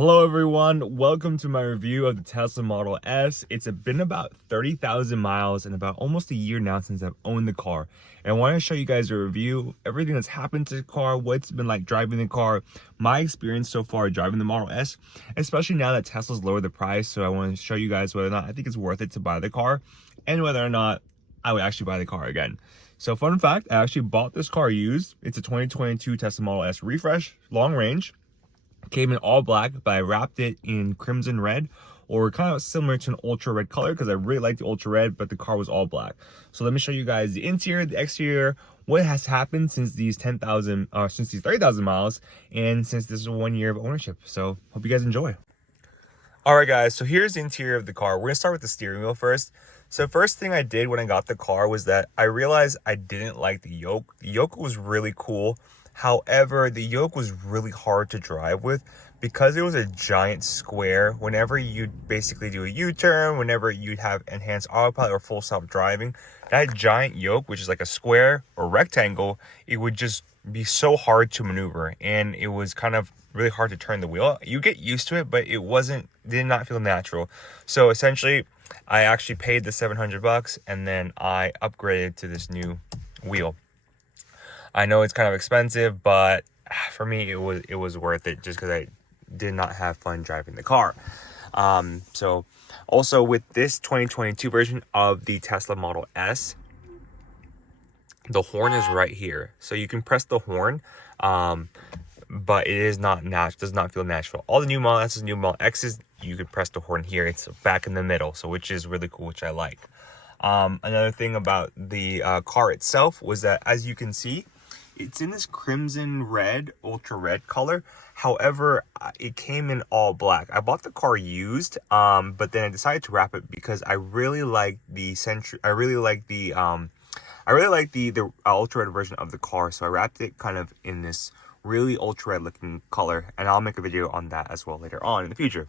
Hello everyone, welcome to my review of the Tesla Model S. It's been about 30,000 miles and about almost a year now since I've owned the car. And I want to show you guys a review, everything that's happened to the car, what's been like driving the car, my experience so far driving the Model S, especially now that Tesla's lowered the price. So I want to show you guys whether or not I think it's worth it to buy the car and whether or not I would actually buy the car again. So fun fact, I actually bought this car used. It's a 2022 Tesla Model S refresh, long range. Came in all black, but I wrapped it in crimson red, or kind of similar to an ultra red color because I really like the ultra red, but the car was all black. So let me show you guys the interior, the exterior, what has happened since these 30,000 miles, and since this is 1 year of ownership. So hope you guys enjoy. All right, guys. So here's the interior of the car. We're gonna start with the steering wheel first. So first thing I did when I got the car was that I realized I didn't like the yoke. The yoke was really cool. However, the yoke was really hard to drive with because it was a giant square. Whenever you'd basically do a U-turn, whenever you'd have enhanced autopilot or full self-driving, that giant yoke, which is like a square or rectangle, it would just be so hard to maneuver, and it was kind of really hard to turn the wheel. You get used to it, but did not feel natural. So essentially, I actually paid the $700 and then I upgraded to this new wheel. I know it's kind of expensive, but for me, it was worth it just because I did not have fun driving the car. So also with this 2022 version of the Tesla Model S, the horn is right here. So you can press the horn, but it is not does not feel natural. All the new Model S's, new Model X's, you can press the horn here. It's back in the middle, so which is really cool, which I like. Another thing about the car itself was that, as you can see, it's in this crimson red, ultra red color. However, it came in all black. I bought the car used, but then I decided to wrap it because I really like the ultra red version of the car. So I wrapped it kind of in this really ultra red looking color, and I'll make a video on that as well later on in the future.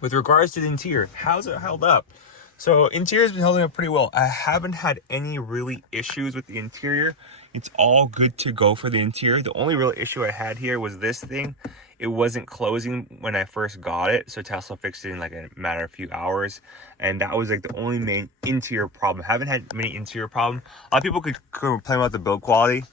With regards to the interior, how's it held up? So interior's been holding up pretty well. I haven't had any really issues with the interior. It's all good to go for the interior. The only real issue I had here was this thing. It wasn't closing when I first got it, so Tesla fixed it in like a matter of a few hours, and that was like the only main interior problem. I haven't had many interior problems. A lot of people could complain about the build quality.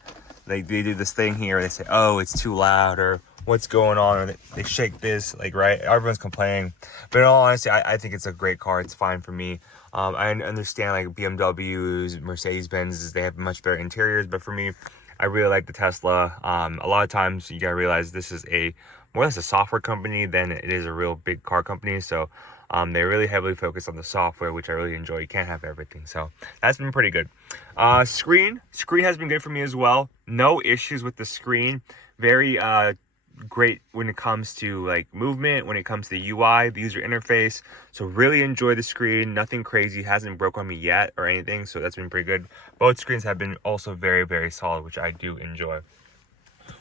Like they do this thing here, they say, oh, it's too loud, or what's going on, or they shake this, like, right? Everyone's complaining. But in all honesty, I think it's a great car. It's fine for me. I understand like BMWs, Mercedes-Benzes, they have much better interiors, but for me, I really like the Tesla. A lot of times you gotta realize this is more or less a software company than it is a real big car company. So they really heavily focus on the software, which I really enjoy. You can't have everything, so that's been pretty good. Screen has been good for me as well. No issues with the screen. Very great when it comes to like movement, when it comes to the UI, the user interface. So really enjoy the screen. Nothing crazy hasn't broke on me yet or anything, so that's been pretty good. Both screens have been also very, very solid, which I do enjoy.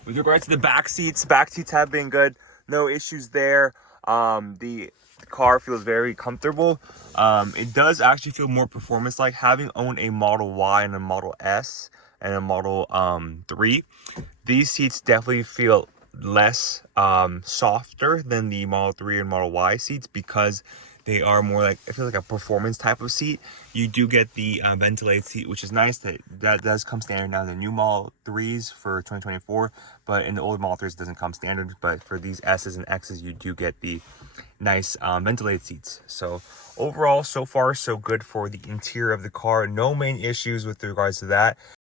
With regards to the back seats have been good. No issues there. The car feels very comfortable. It does actually feel more performance like, having owned a Model Y and a Model S and a Model 3. These seats definitely feel less softer than the Model 3 and Model Y seats because they are more like, I feel like, a performance type of seat. You do get the ventilated seat, which is nice. That does come standard now in the new Model 3s for 2024, but in the old Model 3s it doesn't come standard. But for these S's and X's, you do get the nice ventilated seats. So overall, so far so good for the interior of the car. No main issues with regards to that.